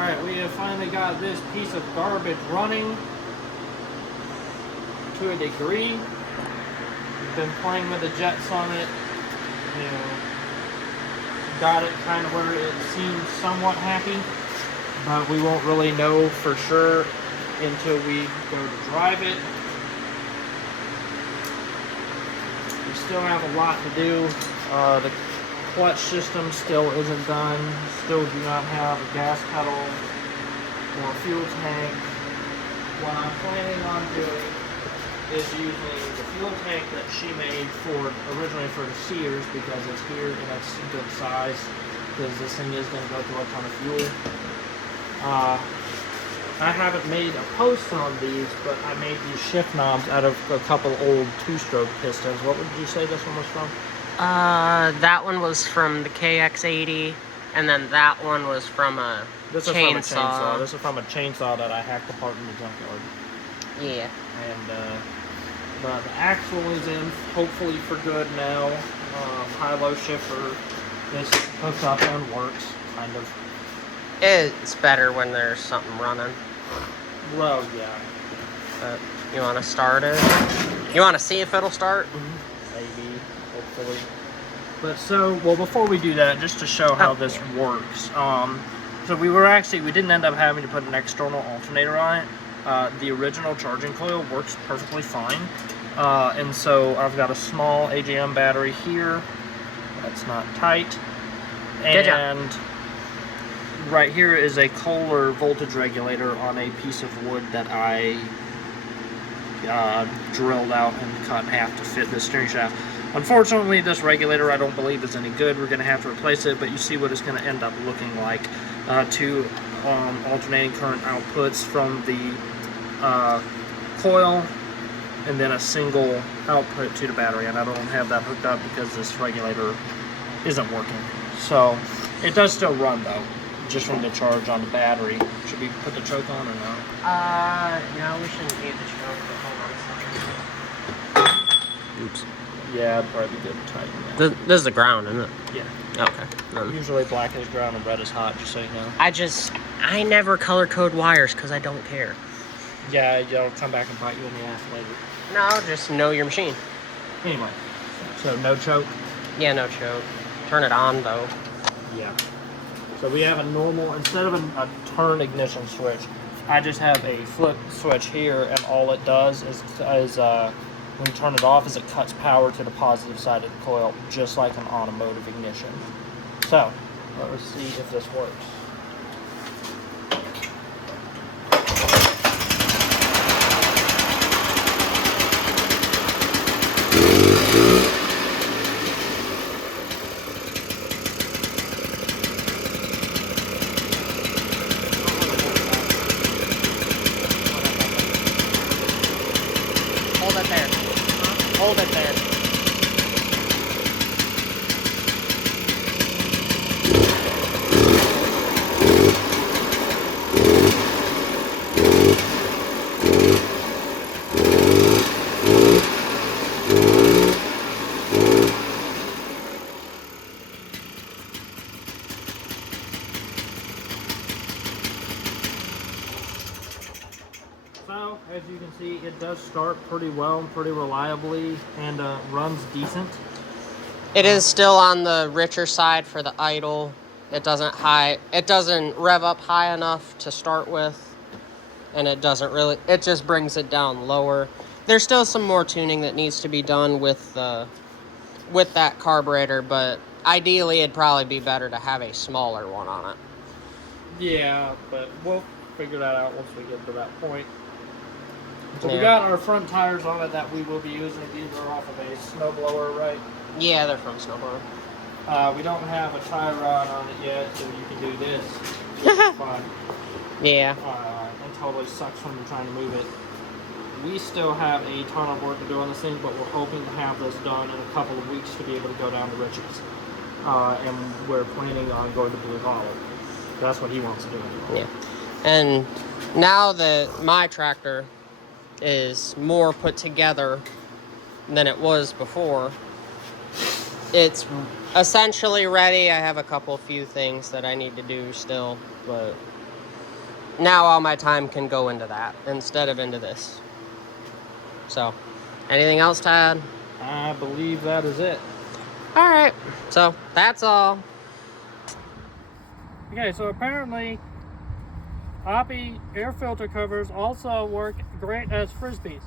Alright, we have finally got this piece of garbage running to a degree. We've been playing with the jets on it. You know, got it kind of where it seems somewhat happy, but we won't really know for sure until we go to drive it. We still have a lot to do. The clutch system still isn't done. Still do not have a gas pedal or a fuel tank. What I'm planning on doing is using the fuel tank that she made originally for the Sears, because it's here and it's a good size, because this thing is going to go through a ton of fuel. I haven't made a post on these, but I made these shift knobs out of a couple old two-stroke pistons. What would you say this one was from? That one was from the KX80, and then that one was from a chainsaw. This is from a chainsaw that I hacked apart in the junkyard. Yeah. And, but the axle is in, hopefully for good now. High-low shifter is hooked up and works, kind of. It's better when there's something running. Well, yeah. You want to start it? You want to see if it'll start? Maybe, hopefully. But well, before we do that, just to show how this works. So we didn't end up having to put an external alternator on it. The original charging coil works perfectly fine. And so I've got a small AGM battery here. That's not tight. Good And job. Right here is a Kohler voltage regulator on a piece of wood that I drilled out and cut in half to fit the steering shaft. Unfortunately, this regulator I don't believe is any good. We're going to have to replace it, but you see what it's going to end up looking like. Two alternating current outputs from the coil, and then a single output to the battery, and I don't have that hooked up because this regulator isn't working. So it does still run though, just from the charge on the battery. Should we put the choke on or no? No, we shouldn't need the choke, but hold on a second. Oops. Yeah, it'd probably be good to tighten that. This is the ground, isn't it? Yeah. Okay. Usually black is ground and red is hot, just so you know. I never color code wires because I don't care. Yeah, it'll come back and bite you in the ass later. No, just know your machine. Anyway, so no choke? Yeah, no choke. Turn it on, though. Yeah. So we have a normal, instead of a turn ignition switch, I just have a flip switch here, and all it does is when you turn it off, is it cuts power to the positive side of the coil, just like an automotive ignition. So, let's see if this works. Hold it there. Hold it there. So, as you can see, it does start pretty well, pretty reliably, and runs decent. It is still on the richer side for the idle. It doesn't rev up high enough to start with, and it just brings it down lower. There's still some more tuning that needs to be done with that carburetor, but ideally it'd probably be better to have a smaller one on it. Yeah, but we'll figure that out once we get to that point. So Yeah. we got our front tires on it that we will be using. These are off of a snowblower, right? Yeah, they're from Snowblower. We don't have a tie rod on it yet, so you can do this. It's fun. Yeah. It totally sucks when you're trying to move it. We still have a ton of work to do on this thing, but we're hoping to have this done in a couple of weeks to be able to go down to Rich's. And we're planning on going to Blue Hollow. That's what he wants to do anyway. Yeah. And now that my tractor is more put together than it was before, it's essentially ready. I have a few things that I need to do still, but now all my time can go into that instead of into this. So, anything else to add? I believe that is it. All right, so that's all. Okay, so apparently Oppie air filter covers also work great as Frisbees.